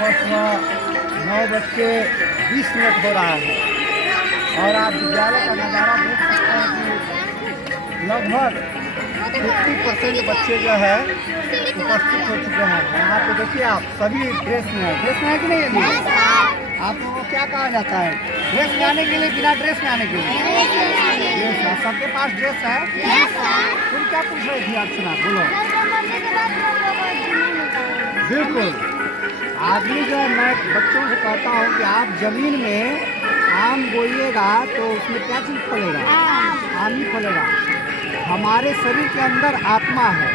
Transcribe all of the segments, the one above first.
सुबह 9:20 हो रहा है और आप विद्यालय का नज़ारा देख सकते हैं कि लगभग 50% बच्चे जो है उपस्थित हो चुके हैं। यहाँ पे देखिए आप सभी ड्रेस में है कि नहीं अभी? आप लोगों को क्या कहा जाता है ड्रेस में आने के लिए, बिना ड्रेस में आने के लिए? ड्रेस है। सबके पास ड्रेस है? तुम क्या पूछ रही थी अर्चना, बोलो। बिल्कुल, आदमी जो है, मैं बच्चों से कहता हूँ कि आप जमीन में आम बोइएगा तो उसमें क्या चीज़ फलेगा? आम ही फलेगा। हमारे शरीर के अंदर आत्मा है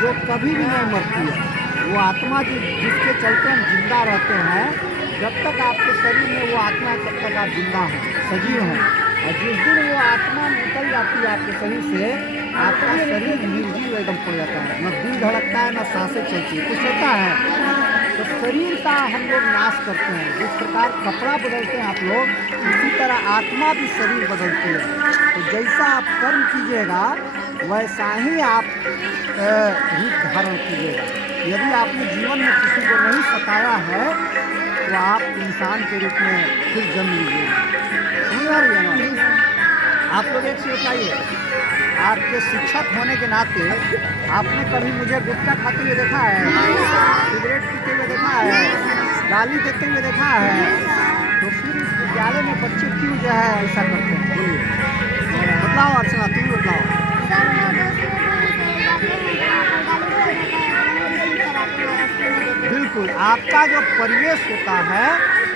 जो कभी भी नहीं मरती है। वो आत्मा जिसके चलते हम जिंदा रहते हैं, जब तक आपके शरीर में वो आत्मा है तब तक आप जिंदा हैं, सजीव हैं। और जिस दिन वो आत्मा निकल जाती है आपके शरीर से, आपका शरीर निर्जीव एकदम पड़ जाता है, न दिल धड़कता है, न सांसें चलती है, कुछ होता है। तो शरीर का हम लोग नाश करते हैं। जिस प्रकार कपड़ा बदलते हैं आप लोग, उसी तरह आत्मा भी शरीर बदलती है। तो जैसा आप कर्म कीजिएगा वैसा ही आप रूप धारण कीजिएगा। यदि आपने जीवन में किसी को नहीं सताया है तो आप इंसान के रूप में फिर जन्म लीजिएगा। समझ आ रही है ना? आप लोग एक चीज़ बताइए, आपके शिक्षक होने के नाते आपने कभी मुझे गुटखा खाते हुए देखा है? सिगरेट पीते हुए देखा है? गाली देते हुए देखा है? तो फिर इस विद्यालय में बच्चे क्यों जो है ऐसा करते हैं? बोलिए, बताओ अर्चना, तुम बताओ। बिल्कुल, आपका जो परिवेश होता है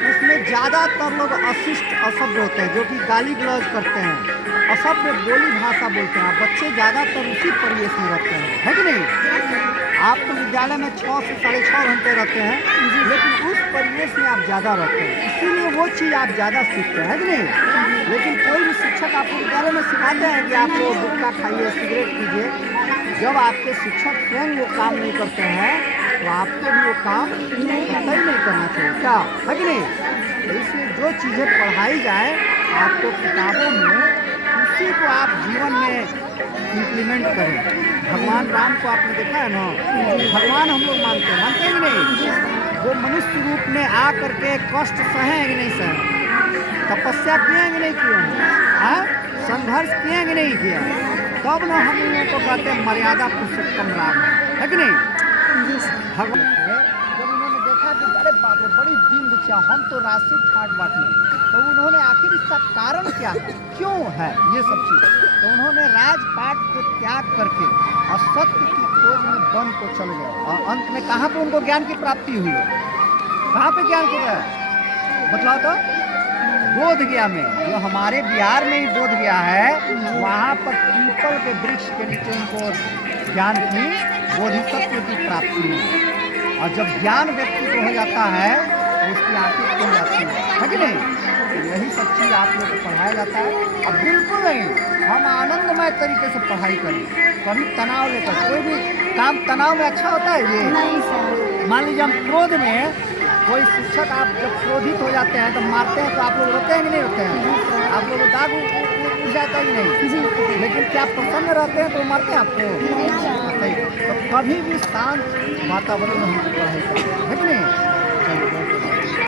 उसमें ज़्यादातर लोग अशिष्ट अशब्द होते हैं, जो कि गाली गलौज करते हैं, असभ्य बोली भाषा बोलते हैं। बच्चे ज़्यादातर उसी परिवेश में रहते हैं, है कि नहीं? आप तो विद्यालय में 6 से 6.5 घंटे रहते हैं, लेकिन उस परिवेश में आप ज़्यादा रहते हैं, इसीलिए वो चीज़ आप ज़्यादा सीखते हैं, है कि नहीं? लेकिन कोई भी शिक्षक आपको विद्यालय में सिखाते हैं कि आप वो गुटखा खाइए, सिगरेट पीजिए। जब आपके शिक्षक स्वयं वो काम नहीं करते हैं तो आपको भी वो काम कतई नहीं करना चाहिए, क्या, है कि नहीं? तो इसलिए जो चीज़ें पढ़ाई जाए आपको किताबों में, उसी को आप जीवन में इम्प्लीमेंट करें। भगवान राम को आपने देखा है ना, भगवान हम लोग मानते हैं कि नहीं? वो मनुष्य रूप में आ करके कष्ट सहे कि नहीं सहे? तपस्या किए हैं कि नहीं किए हैं? संघर्ष किए हैं कि नहीं किया? तब ना हम लोगों को कहते हैं मर्यादा पुरुषोत्तम राम, है कि नहीं? भगवान जब उन्होंने देखा कि अरे बाप रे, बड़ी दीन दुखिया, हम तो राशि ठाट बांटने, तो उन्होंने आखिर इसका कारण क्या है, क्यों है ये सब चीज़, तो उन्होंने राजपाट को त्याग करके असत्य की खोज में वन को चल गए। और अंत में कहाँ पे उनको ज्ञान की प्राप्ति हुई? कहाँ पे ज्ञान को गया बतलाओ तो? बोध गया में, जो हमारे बिहार में ही बोध गया है, वहाँ पर पीपल के वृक्ष के नीचे उनको ज्ञान की, बोधिसत्व की प्राप्ति हुई। और जब ज्ञान व्यक्ति को हो जाता है तो उसकी आंखें खुल जाती है कि नहीं? तो यही सब चीज़ आप लोग को पढ़ाया जाता है। अब बिल्कुल नहीं हम आनंदमय तरीके से पढ़ाई करें, कभी तनाव लेकर। कोई भी काम तनाव में अच्छा होता है ये? नहीं सर। मान लीजिए हम क्रोध में, कोई शिक्षक आप जब क्रोधित हो जाते हैं तो मारते हैं, तो आप लोग रोते हैं कि नहीं रोते हैं? आप लोग दाग उठ जाता है कि नहीं? लेकिन क्या प्रसन्न रहते हैं तो मारते हैं आपको? तो कभी भी शांत वातावरण में हम पढ़ाई करते हैं, है कि नहीं?